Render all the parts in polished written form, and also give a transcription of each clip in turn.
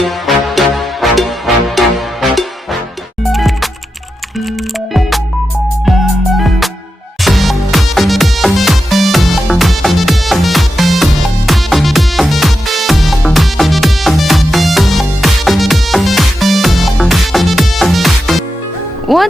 What's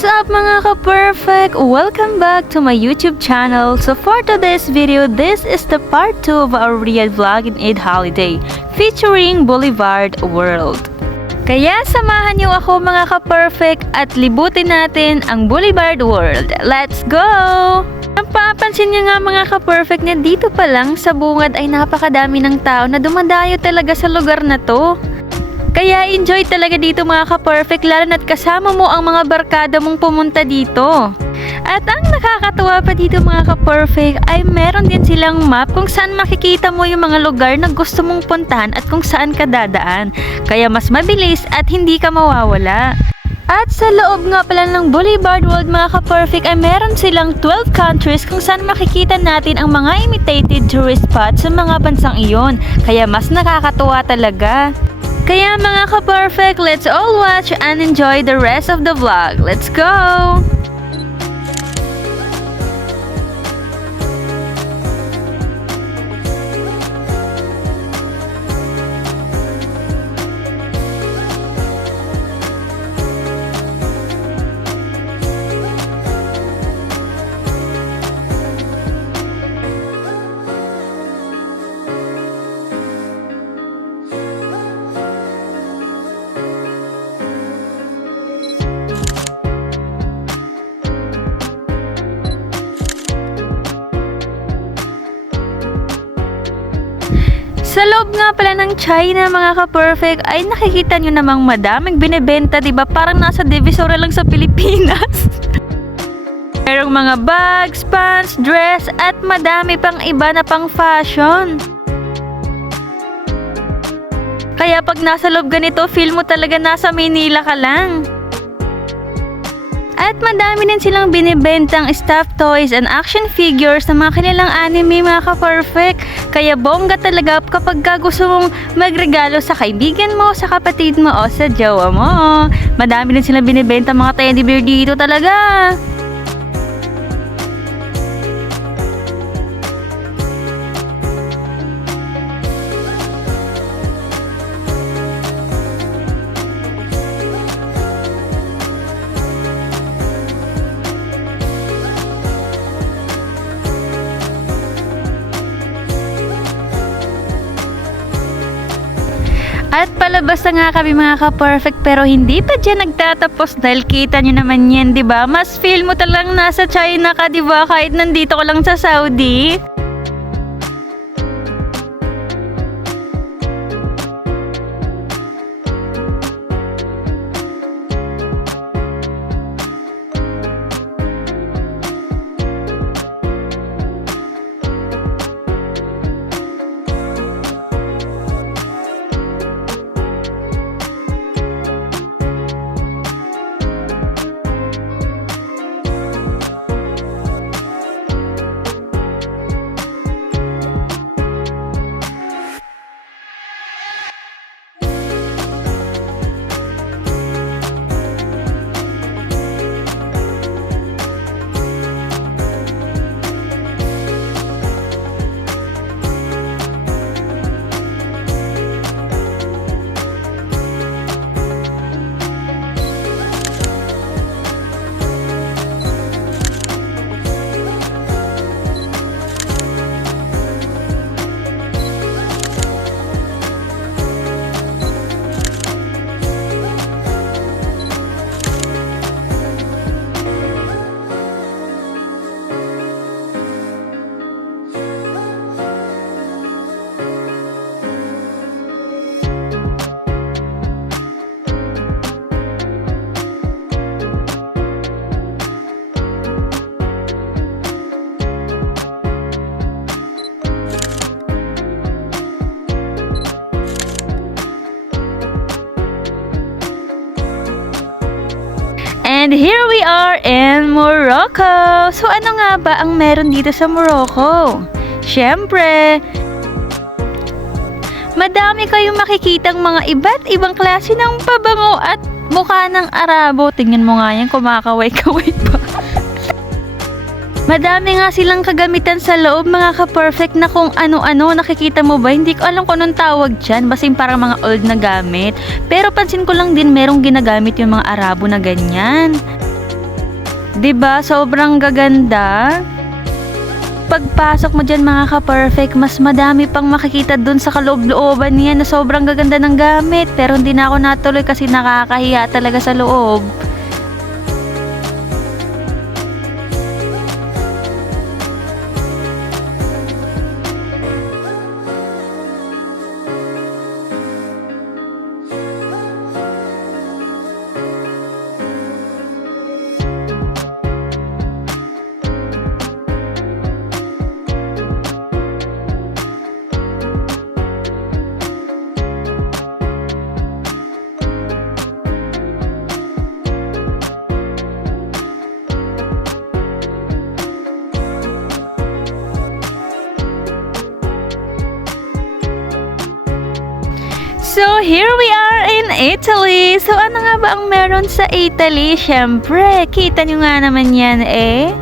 up mga ka-perfect? Welcome back to my YouTube channel. So for today's video, this is the part 2 of our Riyadh vlog in Eid holiday featuring Boulevard World. Kaya samahan niyo ako mga ka-perfect at libutin natin ang Boulevard World. Let's go! Napapansin niyo nga mga ka-perfect na dito pa lang sa bungad ay napakadami ng tao na dumadayo talaga sa lugar na to. Kaya enjoy talaga dito mga ka-perfect, lalo na't kasama mo ang mga barkada mong pumunta dito. At ang nakakatuwa pa dito mga ka-perfect ay meron din silang map kung saan makikita mo yung mga lugar na gusto mong puntahan at kung saan ka dadaan. Kaya mas mabilis at hindi ka mawawala. At sa loob nga pala ng Boulevard World mga ka-perfect ay meron silang 12 countries kung saan makikita natin ang mga imitated tourist spots sa mga bansang iyon. Kaya mas nakakatuwa talaga. Kaya mga ka-perfect, let's all watch and enjoy the rest of the vlog. Let's go! Sa loob nga pala ng China mga ka-perfect ay nakikita nyo namang madaming binibenta, diba? Parang nasa Divisoria lang sa Pilipinas. Merong mga bags, pants, dress at madami pang iba na pang fashion. Kaya pag nasa loob ganito, feel mo talaga nasa Manila ka lang. At madami din silang binibentang stuffed toys and action figures ng mga kanilang anime mga ka-perfect. Kaya bongga talaga kapag gusto mong magregalo sa kaibigan mo, sa kapatid mo o sa jowa mo. Madami din silang binibenta mga teddy bear dito talaga. At palabas na nga kami mga ka-perfect, pero hindi pa dyan nagtatapos dahil kita nyo naman yan, diba? Mas feel mo talagang nasa China ka, diba? Kahit nandito ka lang sa Saudi. And here we are in Morocco. So ano nga ba ang meron dito sa Morocco? Siyempre, Madami kayong makikitang mga iba't ibang klase ng pabango at mukha ng Arabo. Tingnan mo nga yan, kumakaway-kaway pa. Madami nga silang kagamitan sa loob, mga ka-perfect, na kung ano-ano. Nakikita mo ba? Hindi ko alam kung anong tawag dyan. Basin parang mga old na gamit. Pero pansin ko lang din merong ginagamit yung mga Arabo na ganyan. 'Di ba? Sobrang gaganda. Pagpasok mo dyan, mga ka-perfect, mas madami pang makikita dun sa kaloob-looban niya na sobrang gaganda ng gamit. Pero hindi na ako natuloy kasi nakakahiya talaga sa loob. So, here we are in Italy. So, ano nga ba ang meron sa Italy? Syempre, kita nyo nga naman yan eh.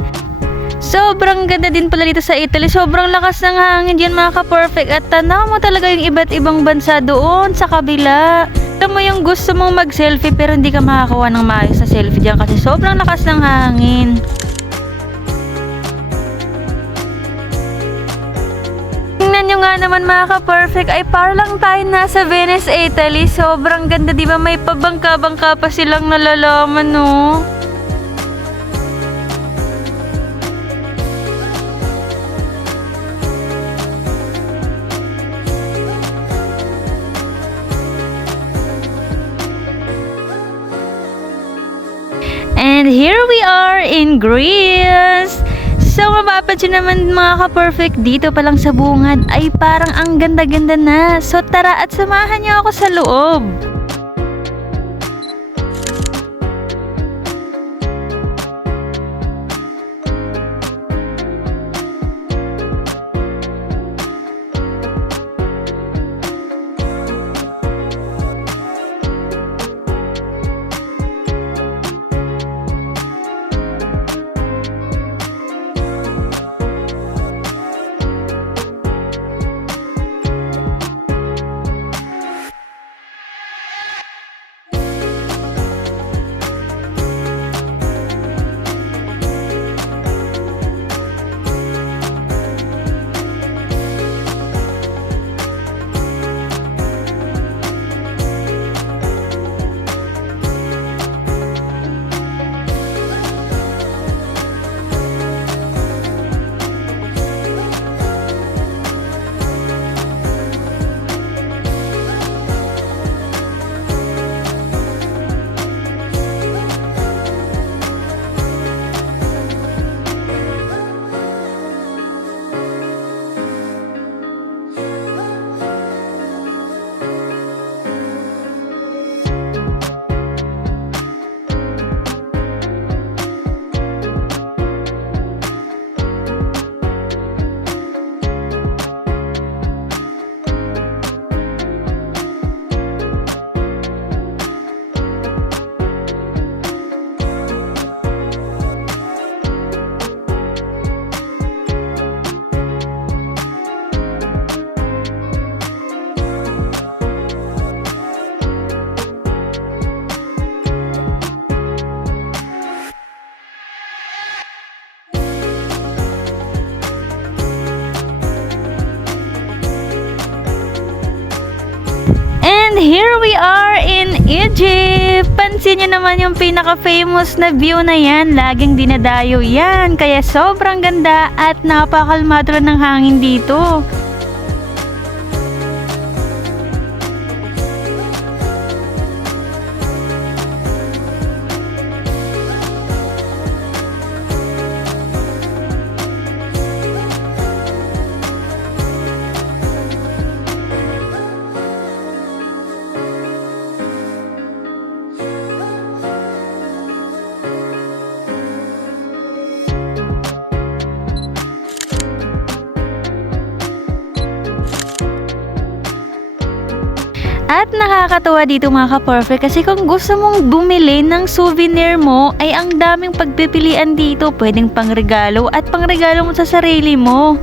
Sobrang ganda din pala dito sa Italy. Sobrang lakas ng hangin dyan, mga ka-perfect. At tanaw mo talaga yung iba't ibang bansa doon sa kabila. Alam mo yung gusto mong mag-selfie pero hindi ka makakuha ng maayos na selfie dyan kasi sobrang lakas ng hangin. Tingnan nyo nga naman, mga ka-perfect, ay parang tayo nasa Venice, Italy. Sobrang ganda, di ba? May pabangka-bangka pa silang nalalaman, no? And here we are in Greece. So, mapapansin naman, mga ka-perfect, dito pa lang sa bungad ay parang ang ganda-ganda na. So, tara at samahan niyo ako sa loob. And here we are in Egypt. Pansin nyo naman yung pinaka-famous na view na yan. Laging dinadayo yan. Kaya sobrang ganda at napakalmado ng hangin dito. At nakakatawa dito mga ka-perfect kasi kung gusto mong bumili ng souvenir mo ay ang daming pagpipilian dito. Pwedeng pangregalo at pangregalo mo sa sarili mo.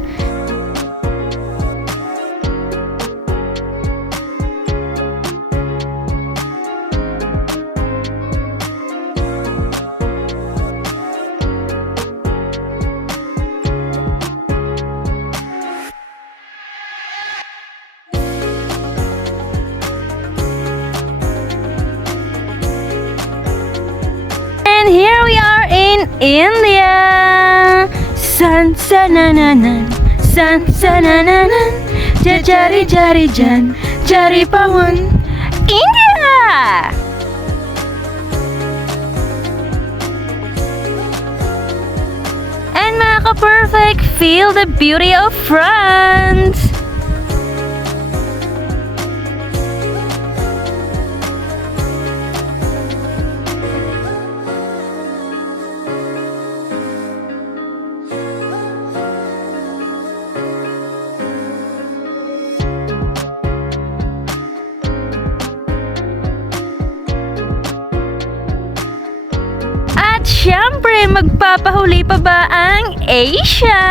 And here we are in India. San sanananan, san sanananan, jari jari jan, jari pawan, India. And mga ka-perfect, feel the beauty of France. At syempre, magpapahuli pa ba ang Asia?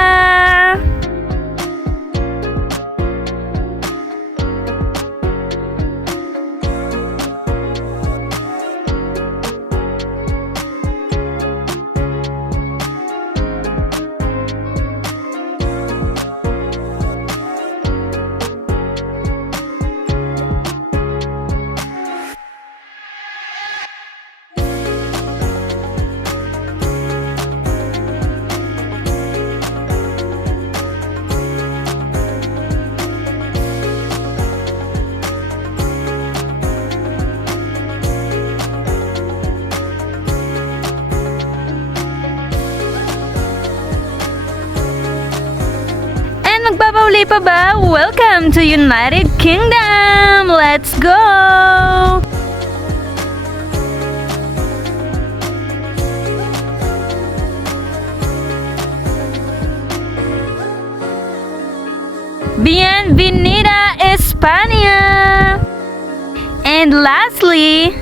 Magpapahuli pa ba? Welcome to United Kingdom! Let's go! Bienvenida España! And lastly,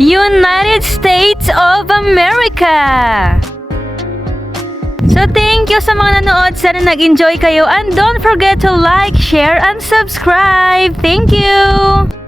United States of America! So thank you sa mga nanood. Sana nag-enjoy kayo. And don't forget to like, share, and subscribe. Thank you!